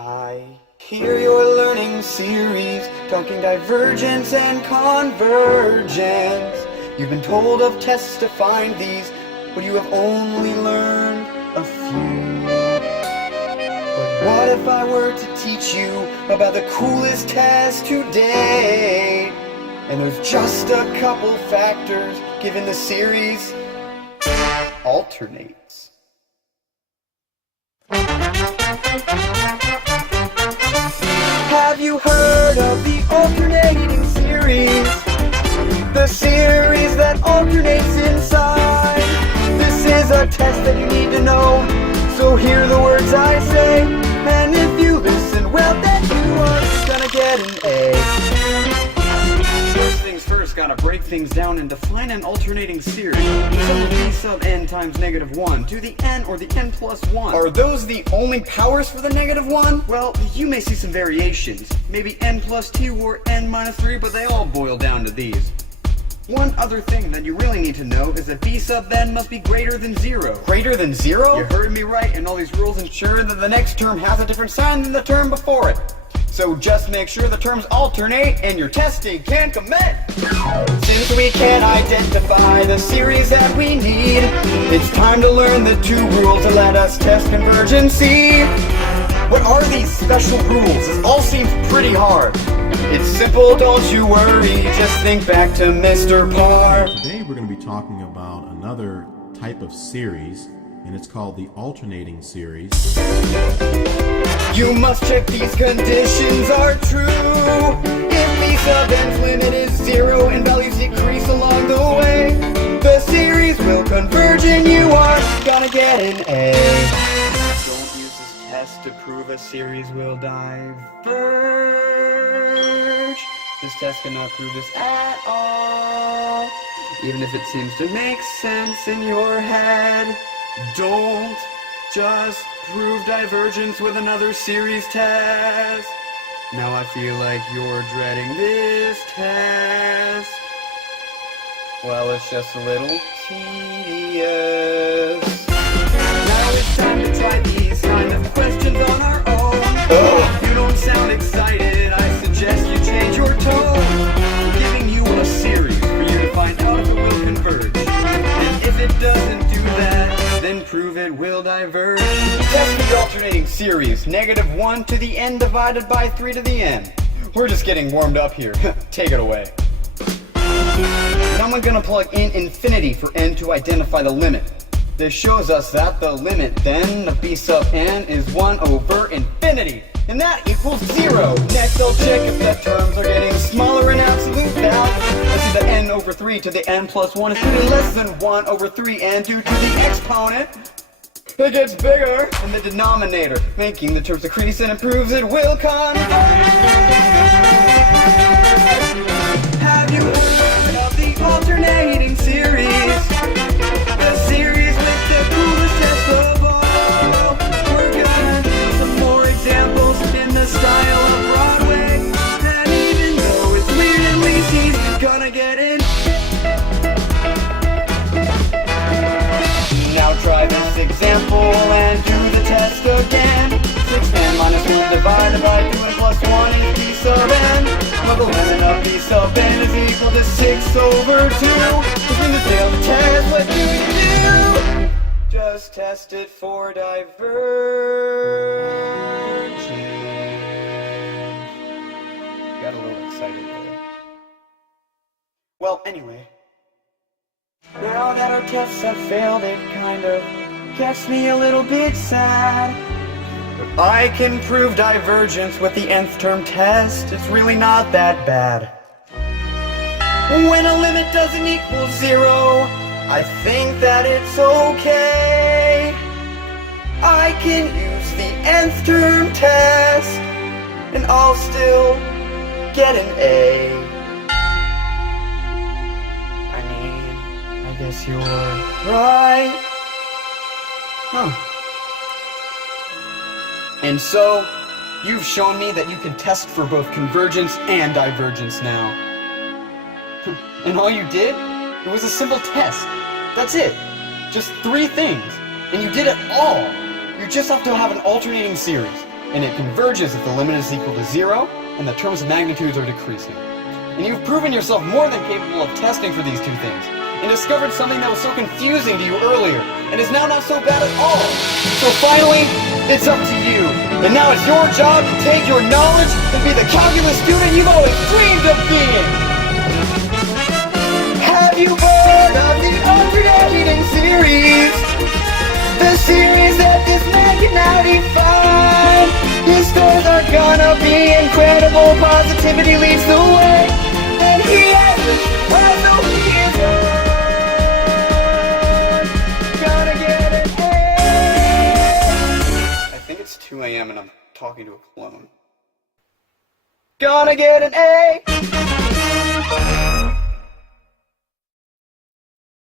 I hear your learning series, talking divergence and convergence. You've been told of tests to find these, but you have only learned a few. But what if I were to teach you about the coolest test to date? And there's just a couple factors given the series alternates. Have you heard of the alternating series? The series that alternates inside. This is a test that you need to know, so hear the words I say. And if you listen well, then you are gonna get an A. First things first, gotta break things down and define an alternating series. So b sub n times -1 to the n or the n plus 1. Are those the only powers for the -1? Well, you may see some variations. Maybe n plus 2 or n minus 3, but they all boil down to these. One other thing that you really need to know is that b sub n must be greater than 0. Greater than 0? You heard me right, and all these rules ensure that the next term has a different sign than the term before it. So just make sure the terms alternate and your testing can commit. Since we can't identify the series that we need, it's time to learn the two rules to let us test convergency. What are these special rules? This all seems pretty hard. It's simple, don't you worry, just think back to Mr. Parr. Today we're going to be talking about another type of series, and it's called the alternating series. You must check these conditions are true. If b sub n's limit is 0 and values decrease along the way, the series will converge and you are gonna get an A. Don't use this test to prove a series will diverge. This test cannot prove this at all. Even if it seems to make sense in your head, don't just prove divergence with another series test. Now I feel like you're dreading this test. Well, it's just a little tedious. Now it's time to try these kind of questions on our own. If you don't sound excited, I suggest you change your tone. I'm giving you a series for you to find out if it will converge. And if it doesn't do that, then prove it will diverge. Test the alternating series, -1 to the n divided by 3 to the n. We're just getting warmed up here. Take it away. Now I'm gonna plug in infinity for n to identify the limit. This shows us that the limit then of b sub n is 1 over infinity, and that equals 0. Next I'll check if the terms are getting smaller in absolute value. Let's see, the n over 3 to the n plus 1 is getting less than 1 over 3n due to the exponent. It gets bigger in the denominator, making the terms decrease and it proves it will converge. Have you heard of the alternating series? The series with the coolest test of all. We're gonna do some more examples in the style of Broadway. And even though it's weird and lazy, you're gonna get it. Now try this example and do the test again. 6n minus 1 divided by 2n plus 1 is b sub n. Well, the limit of b sub n is equal to 6 over 2. When you fail the test, what do? Just test it for divergence. Got a little excited there. Well, anyway. Now that our tests have failed, it kind of gets me a little bit sad. But I can prove divergence with the nth term test. It's really not that bad. When a limit doesn't equal 0, I think that it's okay. I can use the nth term test, and I'll still get an A. I guess you're right. Huh. And so, you've shown me that you can test for both convergence and divergence now. And all you did? It was a simple test. That's it. Just 3 things. And you did it all. You just have to have an alternating series. and it converges if the limit is equal to 0 and the terms of magnitudes are decreasing. And you've proven yourself more than capable of testing for these two things, and discovered something that was so confusing to you earlier, and is now not so bad at all. So finally, it's up to you. And now it's your job to take your knowledge and be the calculus student you've always dreamed of being. Have you heard of the alternating series? The series that this man can now define. His scores are gonna be incredible. Positivity leads the way. And he has the so he is gonna get an A. I think it's 2 a.m. and I'm talking to a clone. Gonna get an A.